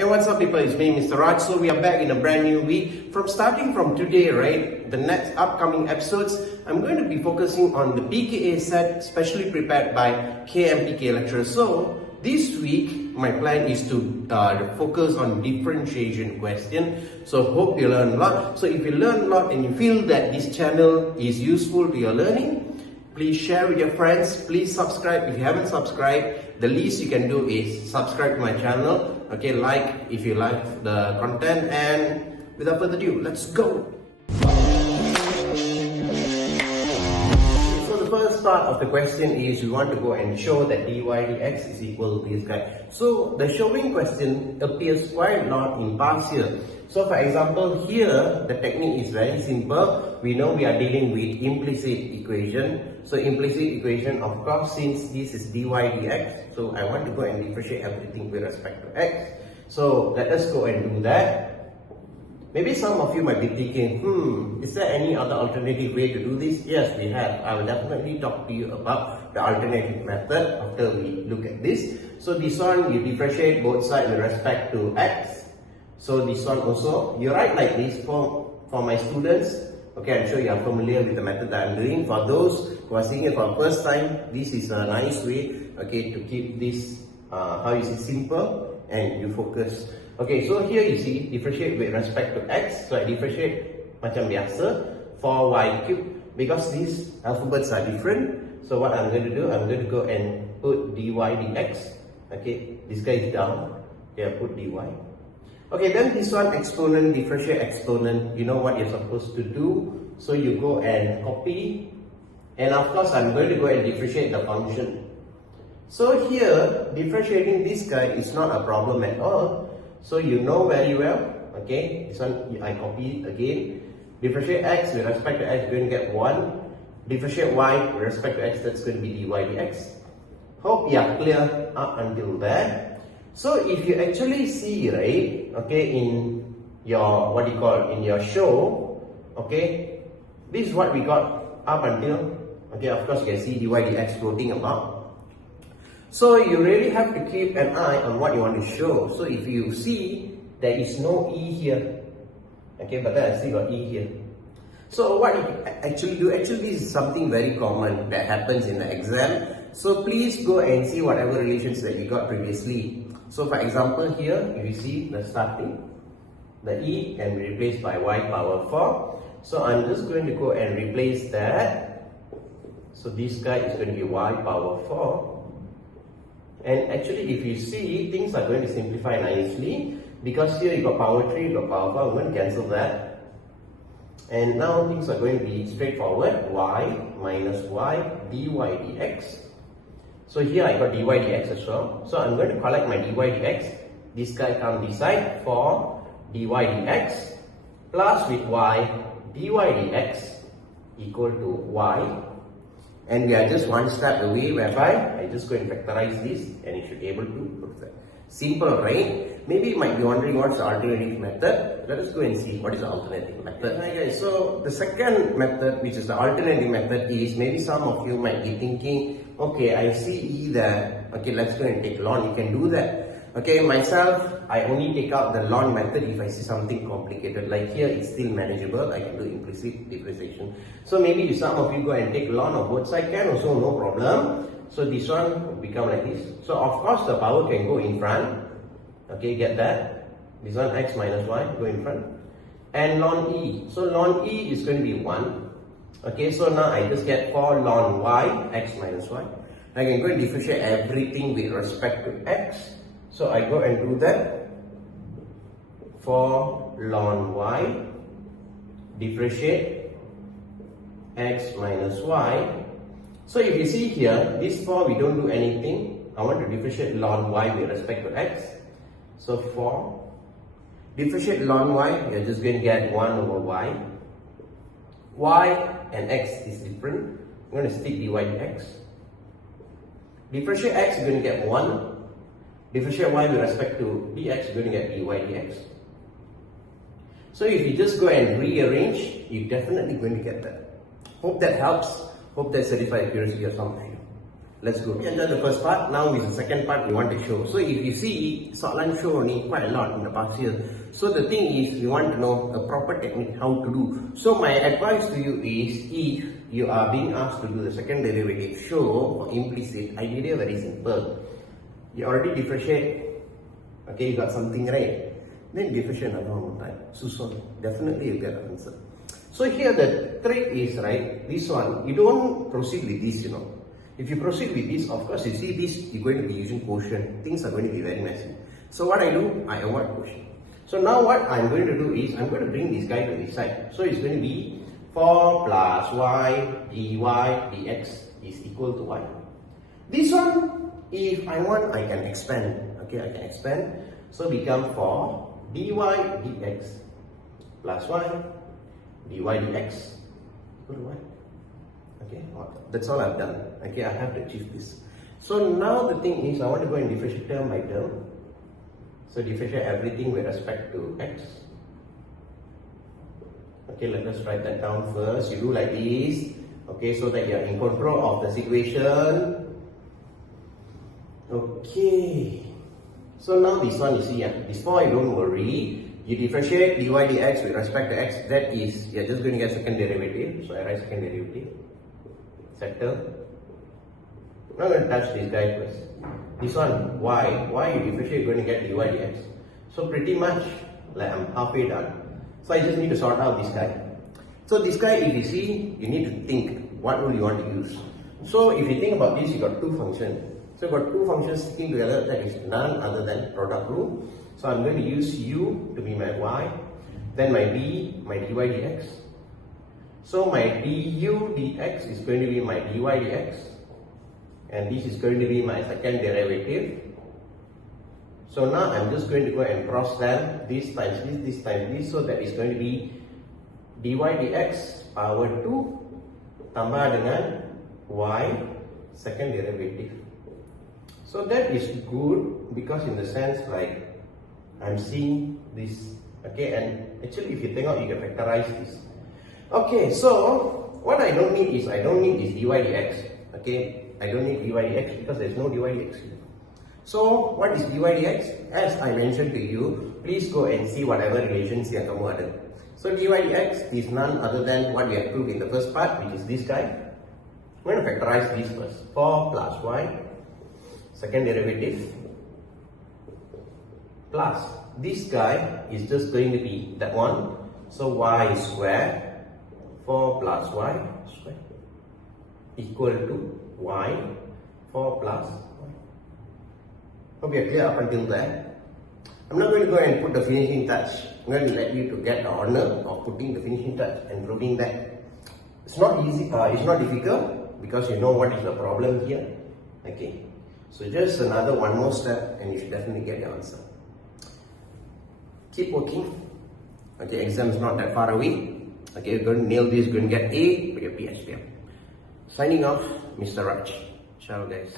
Hey, what's up people, it's me Mr. Raj. So we are back in a brand new week. Starting from today, right, the next upcoming episodes, I'm going to be focusing on the Pka set specially prepared by KMPk lecturers. So this week, my plan is to focus on differentiation question. So hope you learn a lot. So if you learn a lot and you feel that this channel is useful to your learning, please share with your friends. Please subscribe if you haven't subscribed. The least you can do is subscribe to my channel. Okay, like if you like the content, and without further ado, let's go. So the first part of the question is we want to go and show that dy dx is equal to this guy. So the showing question appears quite a lot in past year. So for example, here the technique is very simple. We know we are dealing with implicit equation. So implicit equation, of course, since this is dy dx, so I want to go and differentiate everything with respect to x. So let us go and do that. Maybe some of you might be thinking, is there any other alternative way to do this? Yes, we have. I will definitely talk to you about the alternative method after we look at this. So this one, you differentiate both sides with respect to x. So this one also, you write like this for my students. Okay, I'm sure you are familiar with the method that I'm doing. For those who are seeing it for the first time, this is a nice way, okay, to keep this, simple and you focus. Okay, so here you see, differentiate with respect to x. So I differentiate macam biasa for y cube because these alphabets are different. So what I'm going to do, I'm going to go and put dy dx. Okay, this guy is down. Okay, I put dy. Okay, then this one, exponent, differentiate exponent. You know what you're supposed to do. So you go and copy. And of course, I'm going to go and differentiate the function. So here, differentiating this guy is not a problem at all. So you know very well. Okay, this one I copy again. Differentiate x with respect to x, you're going to get 1. Differentiate y with respect to x, that's going to be dy dx. Hope you are clear up until there. So if you actually see, right, okay, in your, in your show, okay, this is what we got up until, okay, of course you can see dy dx floating about. So you really have to keep an eye on what you want to show. So if you see, there is no e here, okay, but then I still got e here. So what you actually do, this is something very common that happens in the exam. So please go and see whatever relations that you got previously. So for example here, if you see the starting, the e can be replaced by y power 4. So I'm just going to go and replace that. So this guy is going to be y power 4. And actually if you see, things are going to simplify nicely. Because here you got power 3, you got power 4, I'm going to cancel that. And now things are going to be straightforward. Y minus y dy dx. So here I got dy dx as well. So I'm going to collect my dy dx. This guy comes this side for dy dx plus with y dy dx equal to y. And we are just one step away whereby I just go and factorize this and you should be able to prove that. Simple, right? Maybe you might be wondering what's the alternative method. Let us go and see what is the alternative method. Hi guys, so the second method, which is the alternative method, is maybe some of you might be thinking, okay, I see e there. Okay, let's go and take ln. You can do that. Okay, myself, I only take out the ln method if I see something complicated. Like here, it's still manageable. I can do implicit differentiation. So maybe some of you go and take ln of both sides, can also, no problem. So this one will become like this. So of course, the power can go in front. Okay, get that? This one x minus y, go in front. And ln e. So ln e is going to be 1. Okay, so now I just get for ln y, x minus y. I can go and differentiate everything with respect to x. So I go and do that for ln y, differentiate x minus y. So if you see here, this 4 we don't do anything. I want to differentiate ln y with respect to x. So 4, differentiate ln y, you're just going to get 1 over y. Y and x is different. I'm going to stick dy dx. Differentiate x, you're going to get 1. Differentiate y with respect to dx, you're going to get dy dx. So if you just go and rearrange, you're definitely going to get that. Hope that helps. Hope that satisfies accuracy or something. Let's go. We entered the first part. Now is the second part we want to show. So if you see, soalan show only quite a lot in the past year. So the thing is, we want to know a proper technique how to do. So my advice to you is, if you are being asked to do the second derivative show or implicit, I did it very simple. You already differentiate. Okay, you got something right. Then differentiate another one more time. So definitely you get an answer. So here the trick is, right, this one, you don't proceed with this, you know. If you proceed with this, of course, you see this, you're going to be using quotient. Things are going to be very messy. So what I do, I avoid quotient. So now what I'm going to do is, I'm going to bring this guy to this side. So it's going to be 4 plus y dy dx is equal to y. This one, if I want, I can expand. Okay, I can expand. So become 4 dy dx plus y dy dx equal to y. Okay, that's all I've done. Okay, I have to achieve this. So now the thing is, I want to go and differentiate term by term. So differentiate everything with respect to x. Okay, let us write that down first. You do like this. Okay, so that you are in control of the situation. Okay. So now this one, you see, this 4, you don't worry. You differentiate dy dx with respect to x. That is, you're just going to get second derivative. So I write second derivative. Settle. I'm going to touch this guy first. This one, y you differentiate, you're going to get dy dx. So pretty much, like I'm halfway done. So I just need to sort out this guy. So this guy, if you see, you need to think, what rule you want to use. So if you think about this, you got two functions. So you've got two functions sticking together, that is none other than product rule. So I'm going to use u to be my y, then my b, my dy dx. So my du dx is going to be my dy dx, and this is going to be my second derivative. So now I'm just going to go and cross them, this times this times this, so that is going to be dy dx power 2 tambah dengan y second derivative. So that is good, because in the sense like I'm seeing this, okay, and actually if you think out, you can factorize this. Okay, so what I don't need is, I don't need this dy dx, okay, I don't need dy dx because there's no dy dx here. So what is dy dx? As I mentioned to you, please go and see whatever relations yang kamu ada. So dy dx is none other than what we have proved in the first part, which is this guy. I'm going to factorize this first. 4 plus y, second derivative, plus this guy is just going to be that one. So y square, 4 plus y square, equal to y, 4 plus y. Hope you are clear up until there. I'm not going to go and put the finishing touch. I'm going to let you to get the honor of putting the finishing touch and proving that. It's not easy, it's not difficult, because you know what is the problem here. Okay, so just another one more step and you should definitely get the answer. Keep working. Okay, exam is not that far away. Okay, you're going to nail this, you're going to get A for your PhD. Signing off, Mr. Raj. Ciao guys.